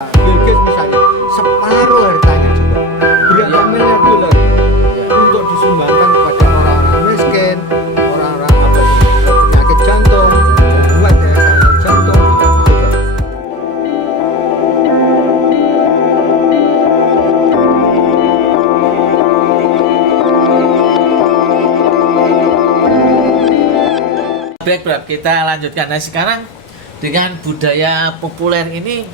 Bill Gates misalnya separuh hartanya coba berapa miliar dolar untuk disumbangkan kepada orang-orang miskin, orang-orang apa penyakit jantung, buat yayasan jantung. Coba. Baik, Bro, kita lanjutkan. Nah, sekarang dengan budaya populer ini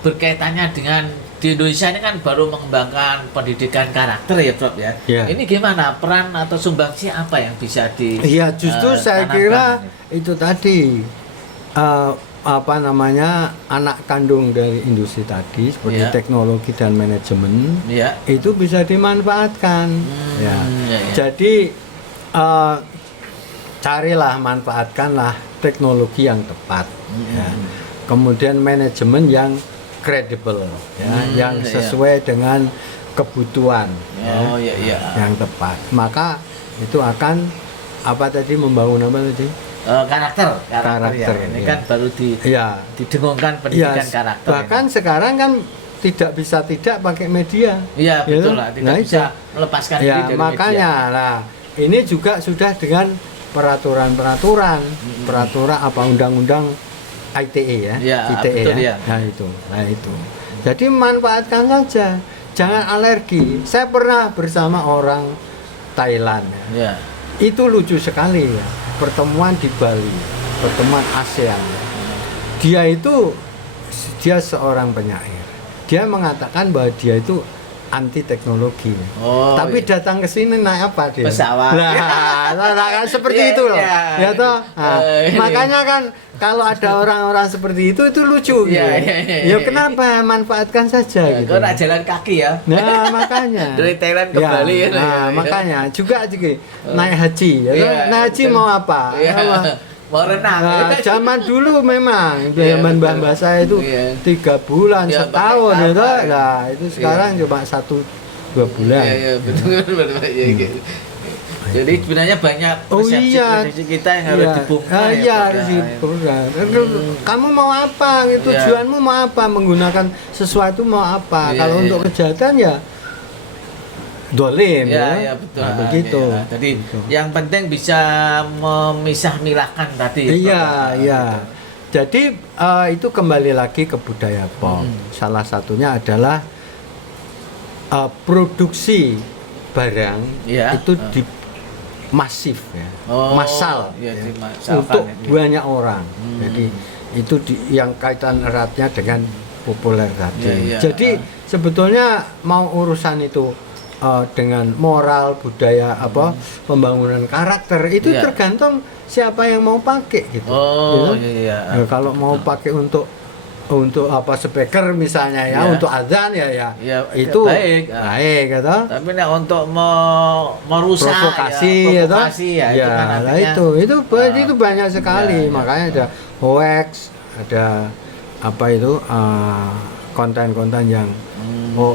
berkaitannya dengan di Indonesia ini kan baru mengembangkan pendidikan karakter ya, Bro ya. Ya. Ini gimana peran atau sumbangsi apa yang bisa di Iya, justru saya tanamkan kira ini? itu tadi apa namanya anak kandung dari industri tadi seperti Ya. teknologi dan manajemen Ya. itu bisa dimanfaatkan. Ya. Ya. Jadi carilah, manfaatkanlah teknologi yang tepat. Ya. Kemudian manajemen yang kredibel, ya, yang ya. sesuai dengan kebutuhan, Oh, ya. yang tepat. Maka itu akan apa tadi membangun apa tadi? Karakter Karakter, ya. Ini ya. kan baru Ya, didengungkan pendidikan karakter. bahkan sekarang kan tidak bisa tidak pakai media. Iya, Ya, betul lah. Tidak nah, bisa itu. melepaskan diri Ya, dari makanya media. lah ini juga sudah dengan peraturan-peraturan, peraturan apa undang-undang ITE ya, Ya, ITE betul, ya. ya. Nah itu. Jadi manfaatkan saja, jangan alergi. Saya pernah bersama orang Thailand, ya. Ya. Itu lucu sekali ya, pertemuan di Bali, pertemuan ASEAN. Ya. Dia seorang penyair. Dia mengatakan bahwa dia itu anti teknologi. Oh, Tapi iya. datang ke sini naik apa dia? Pesawat. Nah, kan seperti Iya, itu loh. iya. Ya toh. Nah, Iya. makanya kan kalau ada orang-orang seperti itu lucu gitu. Iya, iya, iya, Ya iya. kenapa manfaatkan saja Ya, gitu. kau nak jalan kaki ya? Nah, makanya. Dari Thailand ke Bali ya. Nah, makanya juga naik haji ya. toh. Iya, Naik haji betul. mau apa? Iya. Apa? Mau renang. Nah, zaman dulu memang Iya, zaman betul. mbah saya itu Iya. 3 bulan, Iya, setahun pakai ya toh. kapal. Nah, itu sekarang Iya. cuma 1-2 bulan. Iya, betul. Ya, gitu. Jadi sebenarnya banyak Oh persepsi iya, kita yang harus iya. dibongkar. Ah, ya, iya Pak, harus ya. dibongkar. Kamu mau apa? Gitu, Iya. tujuanmu mau apa? Menggunakan sesuatu mau apa? Iya, Kalau iya. untuk kejahatan ya dolim Ya, ya betul. Nah, begitu. Ya. Jadi Gitu. yang penting bisa memisah-milahkan tadi. Iya, Pak. iya. Jadi itu kembali lagi ke budaya pop. Salah satunya adalah produksi barang Iya. itu di masif ya, Oh, massal iya, ya, dimasalkan untuk ya. banyak orang. Jadi itu yang kaitan eratnya dengan populer tadi. Iya, iya. Jadi sebetulnya mau urusan itu dengan moral, budaya, pembangunan karakter itu Iya. tergantung siapa yang mau pakai gitu. Oh, Gitu. iya. Ya, kalau mau pakai untuk apa speaker misalnya ya, Iya. untuk azan ya Ya, itu baik. baik gitu. Tapi nek untuk merusak Provokasi ya, gitu. provokasi ya, itu kan Nah, artinya itu banyak sekali. ya, ya. Makanya ada hoax, ada apa itu konten-konten yang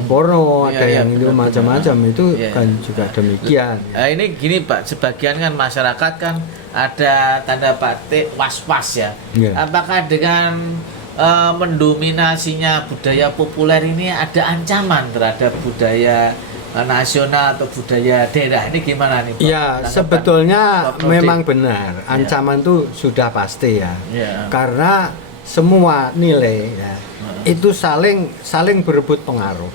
porno, Iya, ada iya, yang itu benar, macam-macam benar. itu Iya, kan iya. juga demikian. Ini gini Pak, sebagian kan masyarakat kan ada tanda petik was-was ya. Iya. Apakah dengan mendominasinya budaya populer ini ada ancaman terhadap budaya nasional atau budaya daerah? Ini gimana nih Pak? Ya, Tanggapan sebetulnya Pak Prodi? memang benar. Ancaman itu sudah pasti ya. Iya. Karena semua nilai ya, itu saling berebut pengaruh.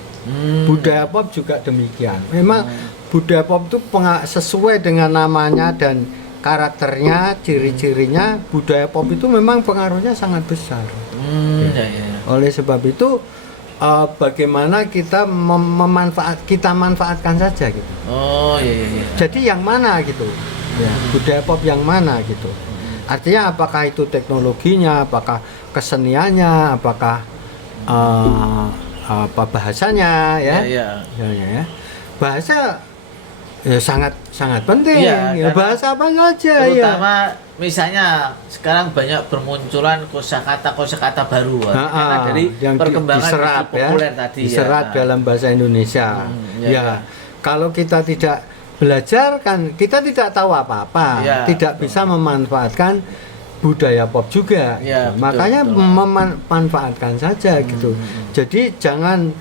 Budaya pop juga demikian. Memang budaya pop itu sesuai dengan namanya dan karakternya, ciri-cirinya, budaya pop itu memang pengaruhnya sangat besar. Ya, ya. Oleh sebab itu bagaimana kita manfaatkan saja gitu. Oh, iya, iya, iya. Jadi yang mana gitu? Ya, budaya pop yang mana gitu? Artinya apakah itu teknologinya, apakah keseniannya, apakah apa bahasanya ya? Iya, Ya. Bahasa ya sangat penting. Iya, Ya, karena bahasa apa saja ya. terutama misalnya sekarang banyak bermunculan kosakata baru karena dari yang perkembangan diserap isu populer ya, tadi diserap ya. dalam bahasa Indonesia. Ya, Ya, ya. kalau kita tidak belajar kan kita tidak tahu apa-apa, Ya, tidak betul. bisa memanfaatkan budaya pop juga. Ya, gitu. betul, Makanya betul. memanfaatkan saja gitu. Jadi jangan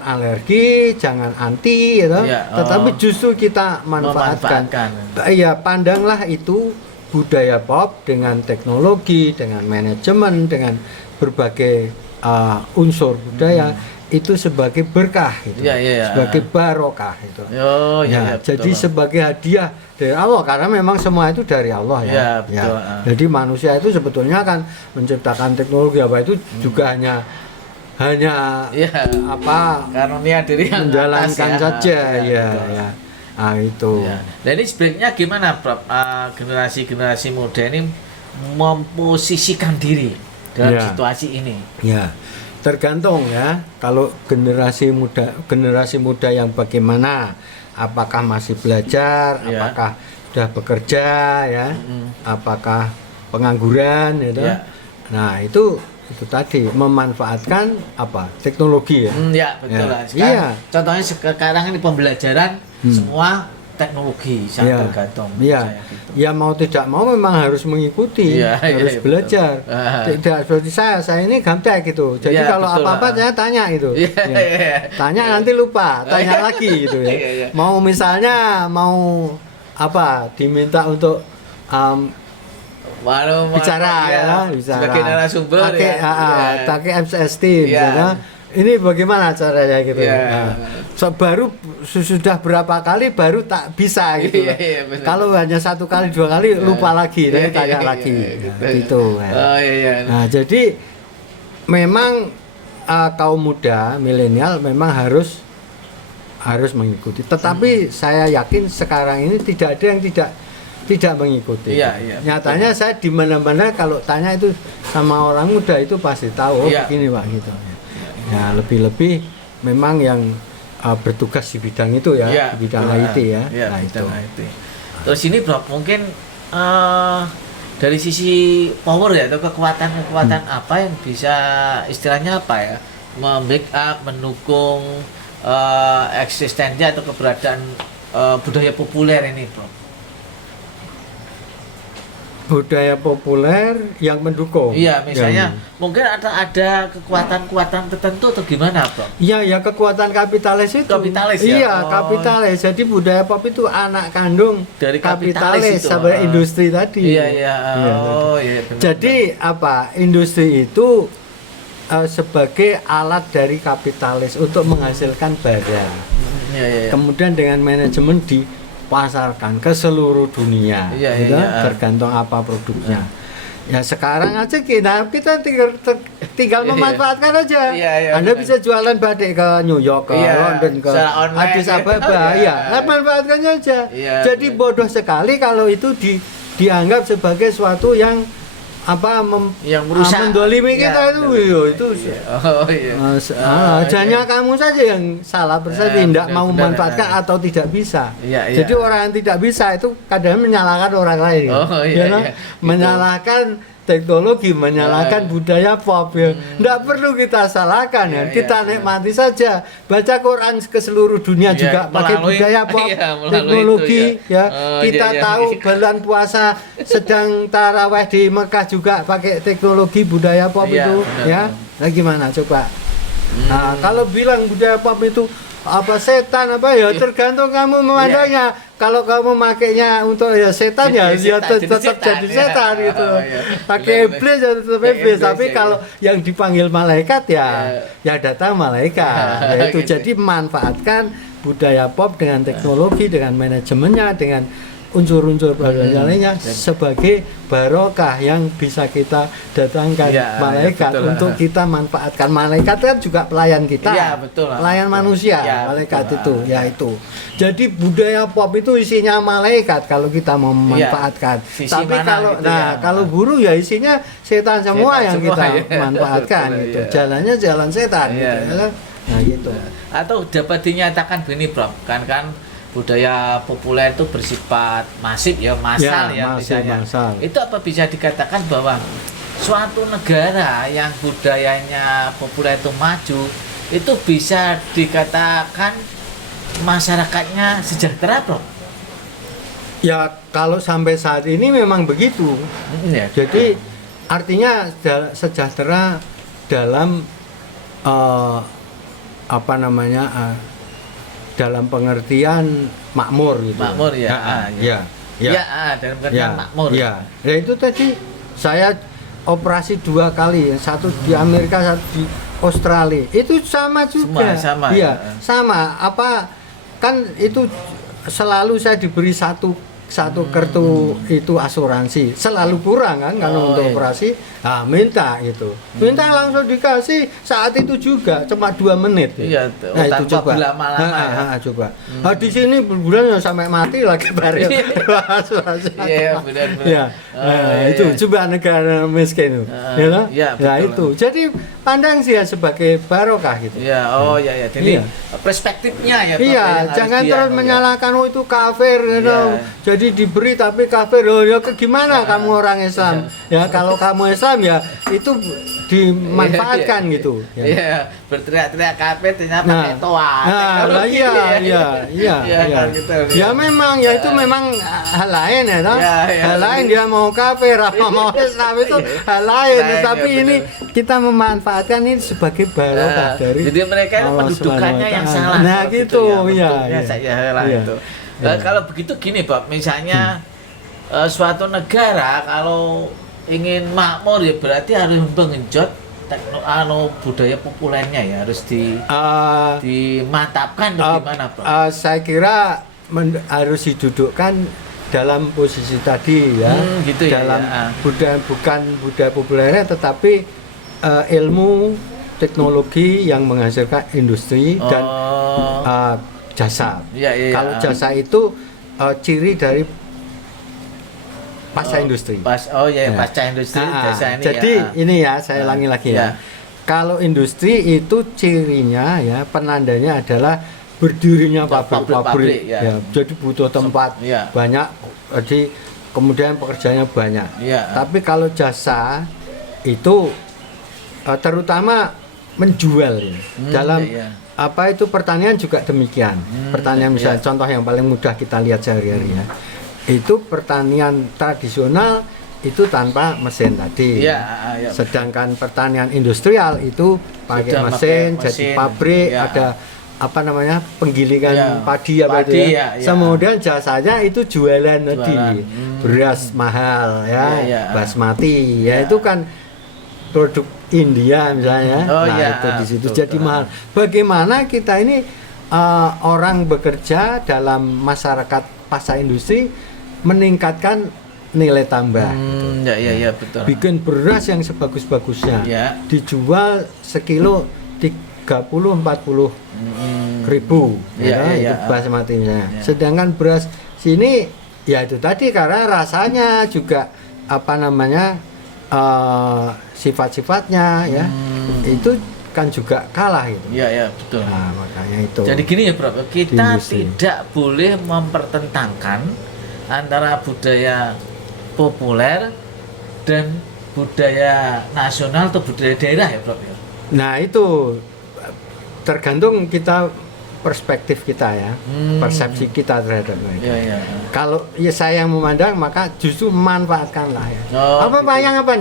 alergi, jangan anti gitu. Ya, Tetapi justru kita manfaatkan. Memanfaatkan. Ya, pandanglah itu budaya pop dengan teknologi, dengan manajemen, dengan berbagai unsur budaya itu sebagai berkah gitu. Ya. Sebagai barokah itu. Oh, Ya, betul. jadi sebagai hadiah dari Allah, karena memang semua itu dari Allah ya. Ya, betul. Jadi manusia itu sebetulnya kan menciptakan teknologi apa itu juga hanya Ya, karunia diri yang menjalankan atas, saja ya. betul. Ya. Ah itu. Ya. Nah, ini sebaiknya gimana, Prof? Generasi muda ini memposisikan diri dalam Ya. situasi ini. Ya. Tergantung ya. Kalau generasi muda yang bagaimana? Apakah masih belajar? Ya. Apakah sudah bekerja ya? Apakah pengangguran gitu? Ya. Nah, itu tadi memanfaatkan apa? Teknologi ya. Ya, betul Ya. lah. Sekarang, Iya. contohnya sekarang ini pembelajaran semua teknologi sangat Iya. tergantung. Iya. Saya gitu. Ya mau tidak mau memang harus mengikuti, Iya, harus iya, belajar. betul. Tidak seperti saya ini gaptek gitu. Jadi Iya, kalau betul, apa-apa saya tanya itu. Iya, Ya. iya. Tanya nanti lupa, tanya lagi gitu ya. Iya, iya. Mau misalnya mau apa diminta untuk bicara ya, bicara. sebagai narasumber pakai ya. pakai MCS Teams Iya. ya. Ini bagaimana caranya gitu. Iya. Nah, baru sudah berapa kali baru tak bisa gitu. Iya, benar. Kalau hanya 1 kali 2 kali lupa lagi, Iya, nanti tanya iya, lagi. iya, Nah, gitu. Ya. Oh iya. Nah, jadi memang kaum muda milenial memang harus mengikuti. Tetapi saya yakin sekarang ini tidak ada yang tidak mengikuti. Iya, iya, Nyatanya saya di mana-mana kalau tanya itu sama orang muda itu pasti tahu oh, Iya. begini Pak gitu. Ya, lebih-lebih memang yang bertugas di bidang itu ya, Iya, di bidang betul. IT ya. Iya, Nah, itu. bidang IT. Terus ini Bro, mungkin dari sisi power ya atau kekuatan apa yang bisa istilahnya apa ya? Membackup, mendukung eksistensinya atau keberadaan budaya populer ini, Bro. Budaya populer yang mendukung. Iya, misalnya Yang- mungkin ada kekuatan-kekuatan tertentu atau gimana, Bro? Iya, ya kekuatan kapitalis itu. Kapitalis ya? Iya, Oh. kapitalis. Jadi budaya pop itu anak kandung Dari kapitalis itu. sampai industri tadi. Iya, iya. Oh, iya. benar, Jadi apa? Industri itu sebagai alat dari kapitalis untuk menghasilkan barang. benar. Iya, iya. Kemudian dengan manajemen dipasarkan ke seluruh dunia. Iya, gitu, iya. tergantung apa produknya. Ya sekarang aja kita tinggal Iya. memanfaatkan aja. Iya, iya, Anda benar. bisa jualan batik ke New York, ke Iya, London, ke secara online Addis ya. Ababa. Iya. Iya, nah, manfaatkannya aja. Iya, Jadi benar. bodoh sekali kalau itu dianggap sebagai suatu yang Yang merusak. mendolimi Iya, kita itu. benar. Iya, itu. Iya. Oh, iya. Hanya iya. kamu saja yang salah persepsi, tidak mau benar, memanfaatkan benar. atau tidak bisa. Iya, iya. Jadi orang yang tidak bisa itu kadang menyalahkan orang lain. Oh, iya, Ya kan? iya. Menyalahkan teknologi, menyalahkan budaya pop ya. Tidak perlu kita salahkan ya. Iya, Kita iya, nikmati saja. Baca Quran ke seluruh dunia Iya, juga pakai melalui- budaya pop, iya, melalui teknologi itu, ya. Oh, Kita iya, iya. tahu bulan puasa sedang taraweh di Mekah juga pakai teknologi budaya pop Iya, itu benar, ya. benar. Nah gimana coba? Nah, kalau bilang budaya pop itu apa setan apa ya tergantung kamu memandangnya. Kalau kamu makainya untuk ya setan ya Jadi ya setan, tetap jadi jadi setan, setan ya. gitu. Oh, iya. Pakai Benar, iblis ya tetap Pakai iblis. iblis, Tapi ya, kalau yang dipanggil malaikat ya Ya. datang malaikat. Ya, itu Gitu. jadi manfaatkan budaya pop dengan teknologi, dengan manajemennya, dengan unsur-unsur lainnya sebagai barokah yang bisa kita datangkan Iya, malaikat betul. untuk kita manfaatkan. Malaikat kan juga pelayan kita, Iya, betul. pelayan manusia, Iya, malaikat betul. itu, ya itu. Jadi budaya pop itu isinya malaikat kalau kita mau memanfaatkan. Sisi Tapi mana kalau gitu ya. kalau guru ya isinya setan semua Setan yang semua, kita ya. manfaatkan Betul, gitu. iya. Jalannya jalan setan Iya. gitu ya. Nah, gitu. Atau dapat dinyatakan begini, Bro. Kan budaya populer itu bersifat masif ya, massal Ya, ya, masif, misalnya. massal. Itu apa bisa dikatakan bahwa suatu negara yang budayanya populer itu maju itu bisa dikatakan masyarakatnya sejahtera, Bro? Ya kalau sampai saat ini memang begitu. Ya. Jadi artinya sejahtera dalam apa namanya dalam pengertian makmur gitu. Makmur ya. Ya. Ya, dalam pengertian makmur. Ya. Ya itu tadi saya operasi 2 kali, satu di Amerika, satu di Australia. Itu sama juga. Sama. Iya, sama. Apa kan itu selalu saya diberi satu kartu itu asuransi, selalu kurang kan kalau untuk operasi, minta gitu, minta langsung dikasih saat itu juga cuma 2 menit. Iya, nah itu coba lama-lama ya. coba. Di sini berbulan ya sampai mati lagi bareng asuransi. Iya benar. Ya, itu coba negara miskin itu, ya itu. Jadi pandang sih ya sebagai barokah gitu. Iya, ya. Jadi perspektifnya ya. Iya, jangan terus menyalahkan itu kafir gitu. Jadi diberi tapi kafir, ya gimana kamu orang Islam? Ya kalau kamu Islam ya itu dimanfaatkan gitu. Iya, berteriak-teriak kafir ternyata pakai toa. Iya. Ya memang ya itu memang hal lain ya, toh. Hal lain dia mau kafir apa mau Islam itu hal lain, tapi ini kita memanfaatkan ini sebagai barokah dari. Jadi mereka mendudukannya yang salah. Nah gitu, iya. Saya itu. Kalau begitu gini Pak, misalnya suatu negara kalau ingin makmur ya berarti harus mengenjot budaya populernya ya, harus dimantapkan atau gimana Pak? Saya kira harus didudukkan dalam posisi tadi ya, gitu dalam ya. bukan budaya populernya tetapi ilmu teknologi yang menghasilkan industri dan jasa. Kalau jasa itu ciri dari pasca industri. Pasca industri jasa ini. Jadi ini ya saya ulangi lagi ya. Kalau industri itu cirinya ya penandanya adalah berdirinya pabrik. Ya. Jadi butuh tempat banyak, jadi kemudian pekerjaannya banyak. Tapi kalau jasa itu terutama menjual dalam apa itu pertanian juga demikian. Pertanian misalnya contoh yang paling mudah kita lihat sehari-hari ya. Itu pertanian tradisional itu tanpa mesin tadi. Sedangkan pertanian industrial itu pakai mesin, jadi pabrik, ada apa namanya penggilingan padi apa itu ya. Kemudian jasanya itu jualan tadi. Beras mahal ya, basmati ya itu kan produk India misalnya, itu di situ jadi mahal. Bagaimana kita ini orang bekerja dalam masyarakat pasca industri meningkatkan nilai tambah. Betul. Bikin beras yang sebagus-bagusnya, dijual sekilo 30-40 ribu, itu basmati misalnya. Sedangkan beras sini ya itu tadi karena rasanya juga apa namanya sifat-sifatnya ya itu kan juga kalah gitu. Betul. Nah, makanya itu. Jadi gini ya Bro, kita tidak boleh mempertentangkan antara budaya populer dan budaya nasional atau budaya daerah ya Bro. Nah, itu tergantung kita perspektif kita ya, persepsi kita terhadap mereka. Kalau saya yang memandang maka justru manfaatkanlah ya. Apa gitu. Wayang apa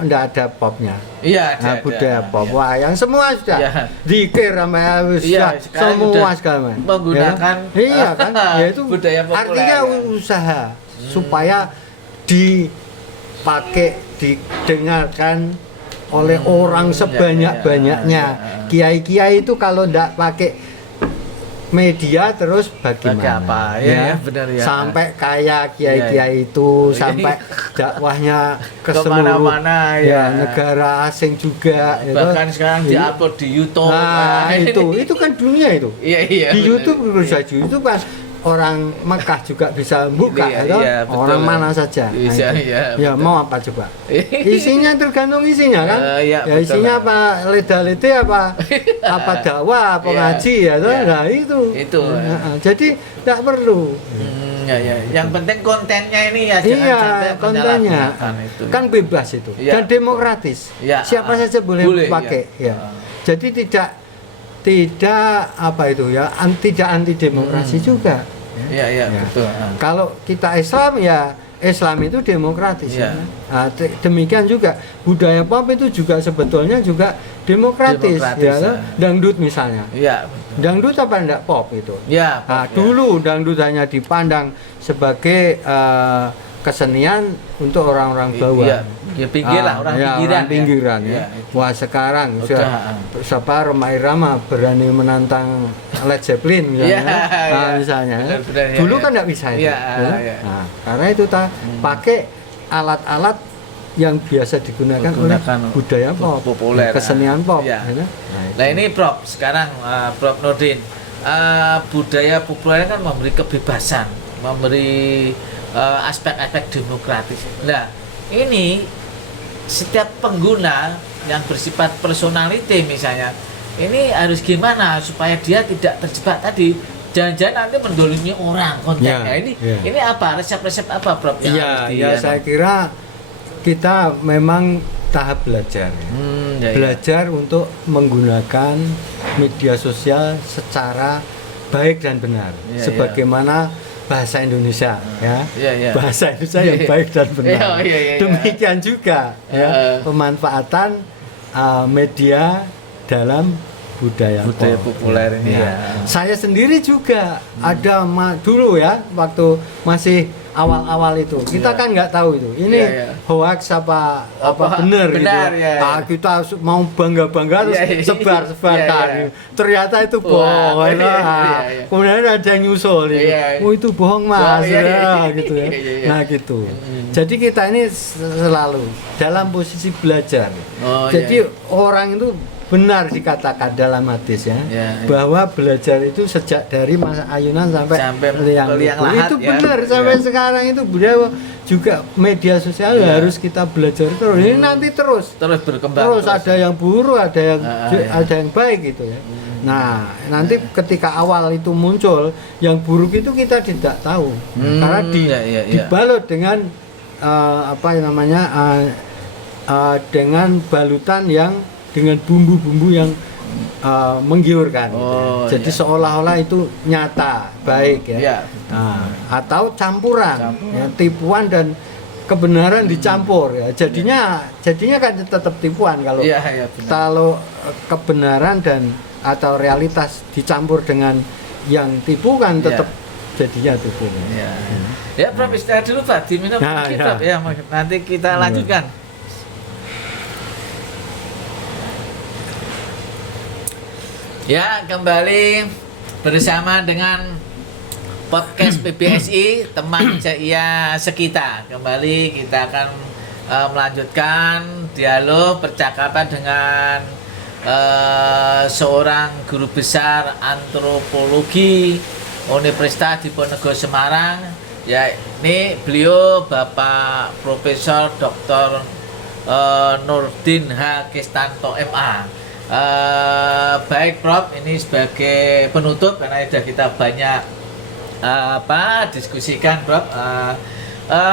enggak ada popnya. Budaya pop wayang semua sudah dikir sama semua segala macam. Menggunakan kan? Ya itu budaya populer. Artinya usaha supaya dipakai, didengarkan oleh orang sebanyak-banyaknya. Kiai-kiai itu kalau enggak pakai media terus bagaimana? Benar ya. Sampai kaya kiai-kiai itu, sampai dakwahnya ke seluruh negara asing juga. Bahkan sekarang diupload di YouTube. Nah, itu kan dunia itu. Di YouTube terus saja itu pas orang Mekah juga bisa buka, orang mana saja. Mau apa coba? Isinya tergantung isinya kan. Isinya apa leda-lede apa dakwah, apa ngaji Nah itu. Jadi tidak perlu. Yang penting kontennya ini ya. Jangan sampai kontennya kan bebas itu dan demokratis. Siapa saja boleh pakai. Jadi tidak apa itu ya, tidak anti demokrasi juga. Iya, iya, Ya. betul. Kalau kita Islam ya Islam itu demokratis. Iya. Ya. Nah, demikian juga budaya pop itu juga sebetulnya juga demokratis, Demokratis, ya. ya. Dangdut misalnya. Iya. Dangdut apa enggak pop itu? Ya, Nah, Pak, ya. dulu dangdut hanya dipandang sebagai kesenian untuk orang-orang bawah. Iya, ya pinggir lah, orang ya, pinggiran. orang pinggiran ya. Iya. Wah, sekarang Udah, sudah siapa Rhoma Irama berani menantang Led Zeppelin misalnya. Iya, Nah, iya. misalnya. Benar-benar, ya, Dulu ya. kan enggak bisa itu. Iya, ya. iya. Nah, karena itu pakai alat-alat yang biasa digunakan oleh Menggunakan budaya pop, populer, kesenian pop. iya. ya. Nah ini Prof, sekarang Prof Nurdin, budaya populer kan memberi kebebasan, memberi aspek-aspek demokratis. Nah ini setiap pengguna yang bersifat personality misalnya, ini harus gimana supaya dia tidak terjebak tadi, jangan-jangan nanti mendolimi orang kontennya. Ya, Ini apa resep-resep apa Prof? yang Iya, harus ya saya kira kita memang tahap belajar. Ya. ya, Belajar untuk menggunakan media sosial secara baik dan benar, Iya, sebagaimana bahasa Indonesia, ya. Iya, iya. Bahasa Indonesia yang baik dan benar. Iya. Demikian juga ya, pemanfaatan media dalam budaya populer ini ya. Saya sendiri juga ada dulu ya, waktu masih awal-awal itu kita kan nggak tahu itu ini hoax apa benar gitu. Ya. Kita mau bangga-bangga terus sebar-sebarkan. Ternyata itu bohong. Kemudian ada yang nyusul itu. Oh itu bohong Mas. Gitu ya. Nah gitu. Jadi kita ini selalu dalam posisi belajar. Jadi orang itu benar dikatakan dalam hadis ya, bahwa belajar itu sejak dari masa ayunan sampai liang lahat, itu benar sampai sekarang itu budaya juga media sosial harus kita belajar terus. Ini nanti terus berkembang terus ada yang buruk, ada yang baik gitu ya. Nah nanti ketika awal itu muncul yang buruk itu kita tidak tahu karena dibalut dengan dengan balutan yang dengan bumbu-bumbu yang menggiurkan. Jadi seolah-olah itu nyata, baik ya. Nah, atau campuran, ya, tipuan dan kebenaran dicampur ya. Jadinya kan tetap tipuan kalau kebenaran dan atau realitas dicampur dengan yang tipu kan tetap jadinya tipu. Ya, Prof, istirahat dulu Pak, diminum Prof ya. Nanti kita lanjutkan. Ya, kembali bersama dengan podcast PBSI teman ceria sekita. Kembali kita akan melanjutkan dialog percakapan dengan seorang guru besar antropologi Universitas Diponegoro Semarang. Ya, ini beliau Bapak Profesor Dr. Nurdin H. Kristanto MA. Baik Prof, ini sebagai penutup karena sudah kita banyak diskusikan Prof.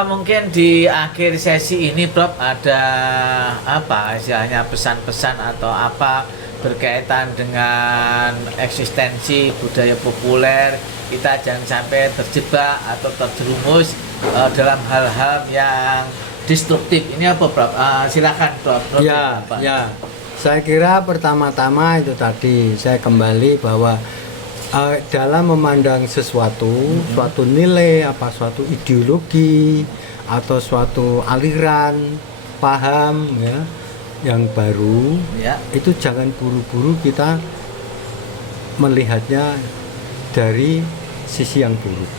Mungkin di akhir sesi ini Prof ada apa istilahnya pesan-pesan atau apa berkaitan dengan eksistensi budaya populer, kita jangan sampai terjebak atau terjerumus dalam hal-hal yang destruktif. Ini apa Prof? Silakan Prof. Ya. Saya kira pertama-tama itu tadi saya kembali bahwa dalam memandang sesuatu, suatu nilai, suatu ideologi atau suatu aliran paham ya yang baru, itu jangan buru-buru kita melihatnya dari sisi yang buruk.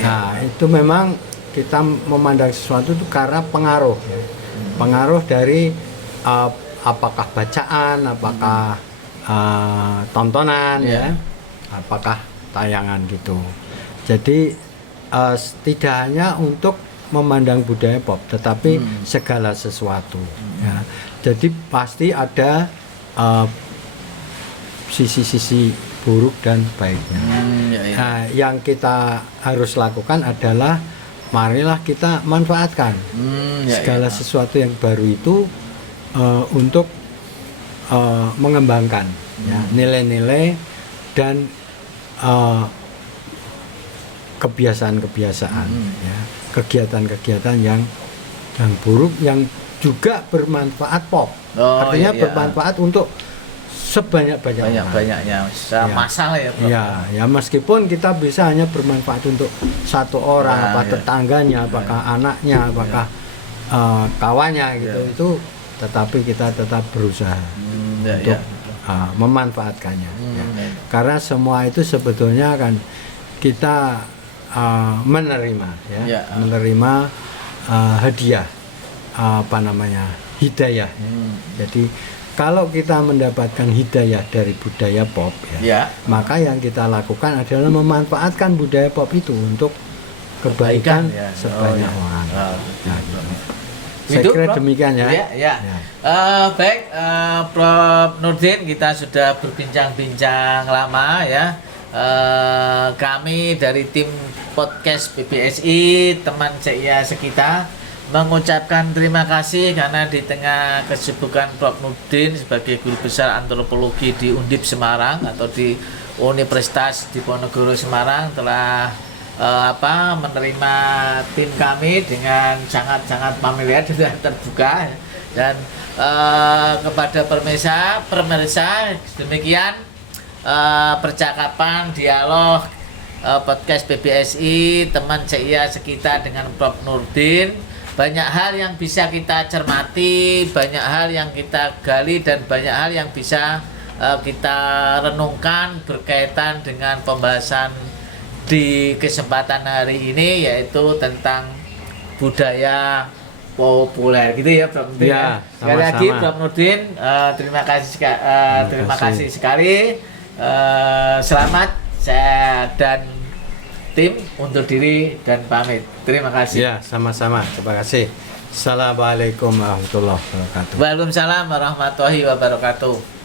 Nah itu memang kita memandang sesuatu itu karena pengaruh, pengaruh dari apakah bacaan, apakah tontonan ya, apakah tayangan gitu. Jadi tidak hanya untuk memandang budaya pop, tetapi segala sesuatu. Ya. Jadi pasti ada sisi-sisi buruk dan baiknya. Nah, yang kita harus lakukan adalah marilah kita manfaatkan segala sesuatu yang baru itu untuk mengembangkan nilai-nilai dan kebiasaan-kebiasaan, ya, kegiatan-kegiatan yang buruk yang juga bermanfaat pop. Artinya bermanfaat untuk sebanyak-banyaknya. Banyak-banyaknya masalah ya, Prof. Ya meskipun kita bisa hanya bermanfaat untuk satu orang, tetangganya, apakah anaknya, apakah kawannya gitu, itu tetapi kita tetap berusaha untuk memanfaatkannya. Karena semua itu sebetulnya kan kita menerima, menerima hadiah, hidayah. Jadi kalau kita mendapatkan hidayah dari budaya pop, maka yang kita lakukan adalah memanfaatkan budaya pop itu untuk kebaikan sebanyak orang. Saya kira demikian ya. Baik, Prof Nurdin, kita sudah berbincang-bincang lama ya. Kami dari tim podcast PBSI teman CIA Sekita mengucapkan terima kasih karena di tengah kesibukan Prof Nurdin sebagai guru besar antropologi di Undip Semarang atau di Universitas Diponegoro Semarang telah menerima tim kami dengan sangat familiar dan terbuka, dan kepada pemirsa demikian percakapan dialog podcast PBSI teman CIA Sekita dengan Prof Nurdin. Banyak hal yang bisa kita cermati, banyak hal yang kita gali, dan banyak hal yang bisa kita renungkan berkaitan dengan pembahasan di kesempatan hari ini, yaitu tentang budaya populer gitu ya, Prof Nurdin. Sekali lagi Prof Nurdin, terima kasih sekali. Selamat, saya dan tim undur diri dan pamit. Terima kasih. Ya, sama-sama. Terima kasih. Assalamualaikum warahmatullahi wabarakatuh. Waalaikumsalam warahmatullahi wabarakatuh.